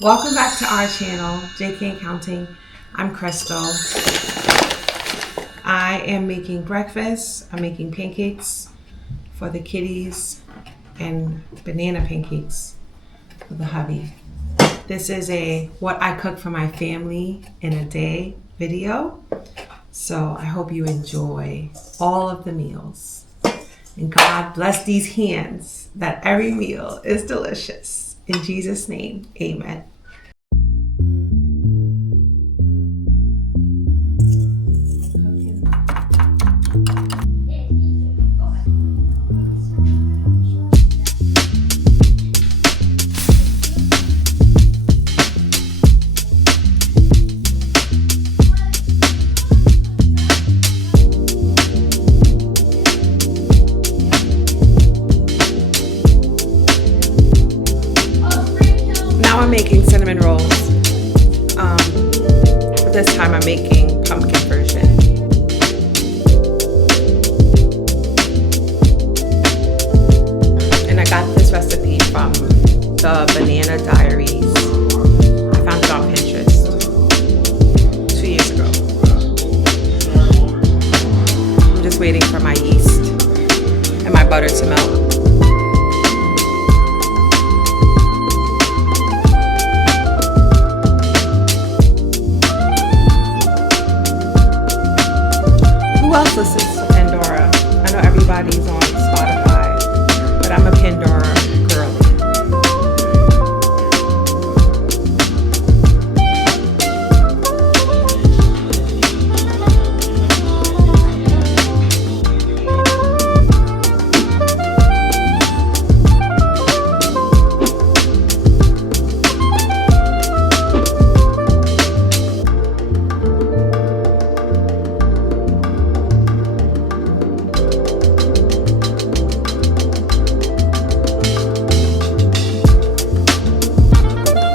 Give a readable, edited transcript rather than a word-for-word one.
Welcome back to our channel, JK Counting. I'm Krystal. I am making breakfast. I'm making pancakes for the kitties and banana pancakes for the hubby. This is a what I cook for my family in a day video. So I hope you enjoy all of the meals. And God bless these hands that every meal is delicious. In Jesus' name, amen. I'm making cinnamon rolls. This time I'm making pumpkin version. And I got this recipe from the Banana Diaries. I found it on Pinterest 2 years ago. I'm just waiting for my yeast and my butter to melt.